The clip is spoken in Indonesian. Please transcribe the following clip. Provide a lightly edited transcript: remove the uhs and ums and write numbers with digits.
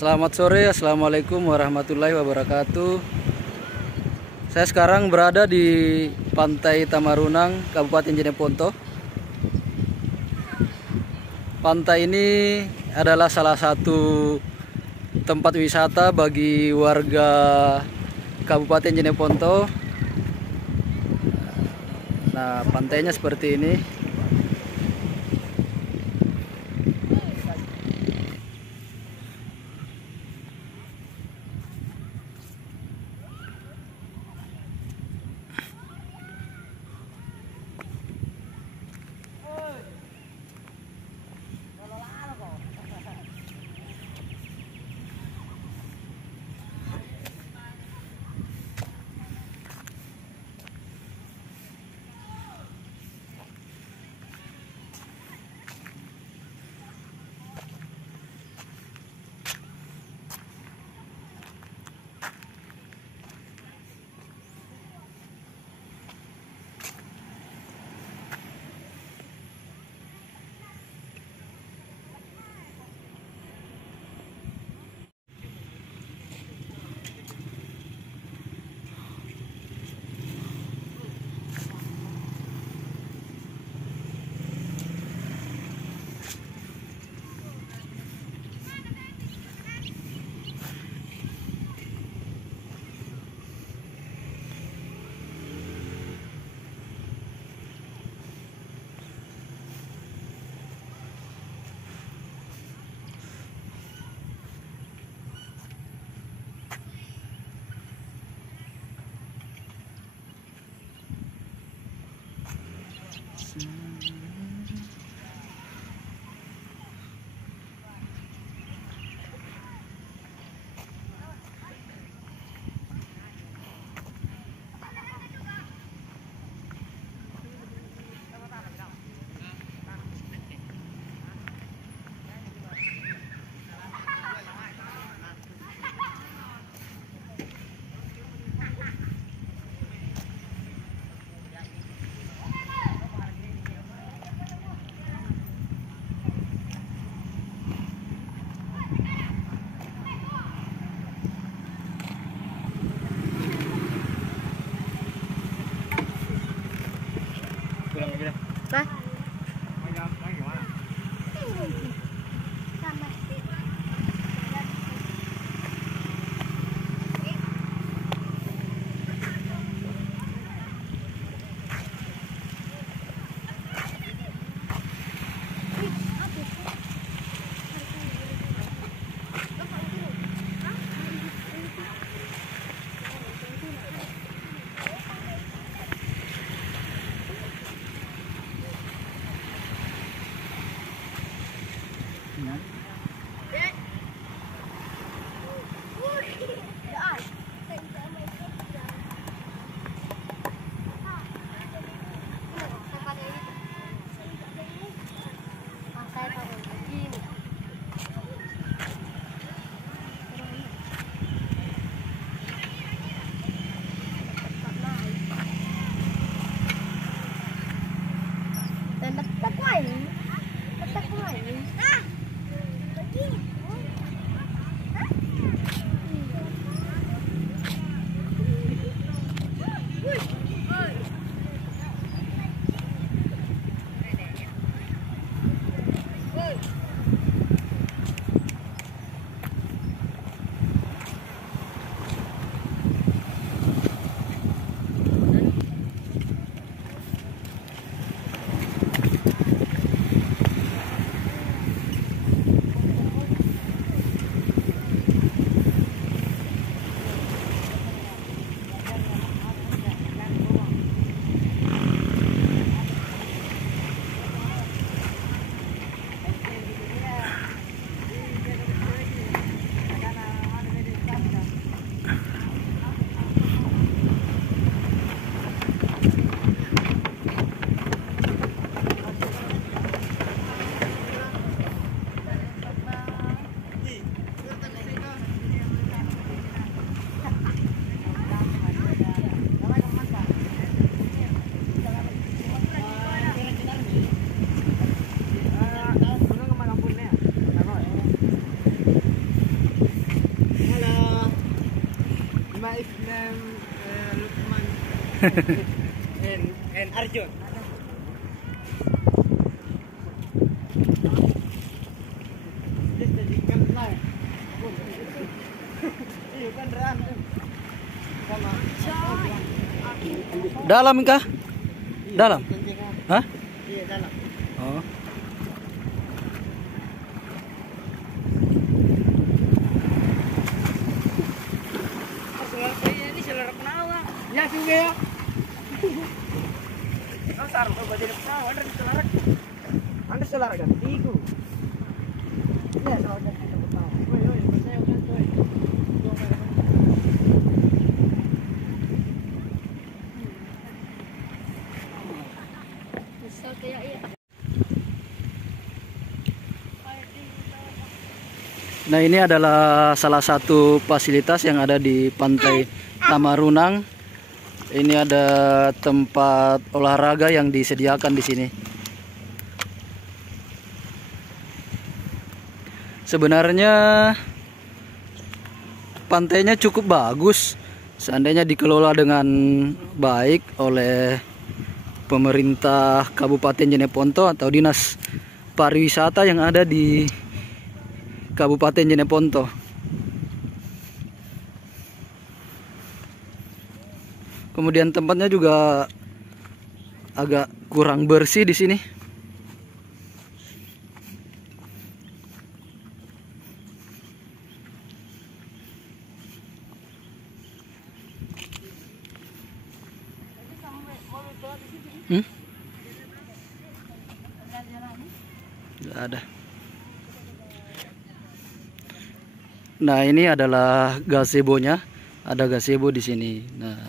Selamat sore, assalamualaikum warahmatullahi wabarakatuh. Saya sekarang berada di Pantai Tamarunang, Kabupaten Jeneponto. Pantai ini adalah salah satu tempat wisata bagi warga Kabupaten Jeneponto. Nah, pantainya seperti ini. Bah. Arjun. Dalam kah? Dalam? Hah? Iya, dalam. Oh. Ini selera penawa. Ya juga ya. Kau sarung kau jadi penawa, Anda selera kan? Iku. Ya, selera kan kita penawa. Woi, saya kan tuh. Nah, ini adalah salah satu fasilitas yang ada di Pantai Tamarunang. Ini ada tempat olahraga yang disediakan di sini. Sebenarnya pantainya cukup bagus, seandainya dikelola dengan baik oleh pemerintah Kabupaten Jeneponto atau Dinas Pariwisata yang ada di Kabupaten Jeneponto. Kemudian tempatnya juga agak kurang bersih di sini. Nggak ada. Nah, ini adalah gazebo-nya. Ada gazebo di sini. Nah,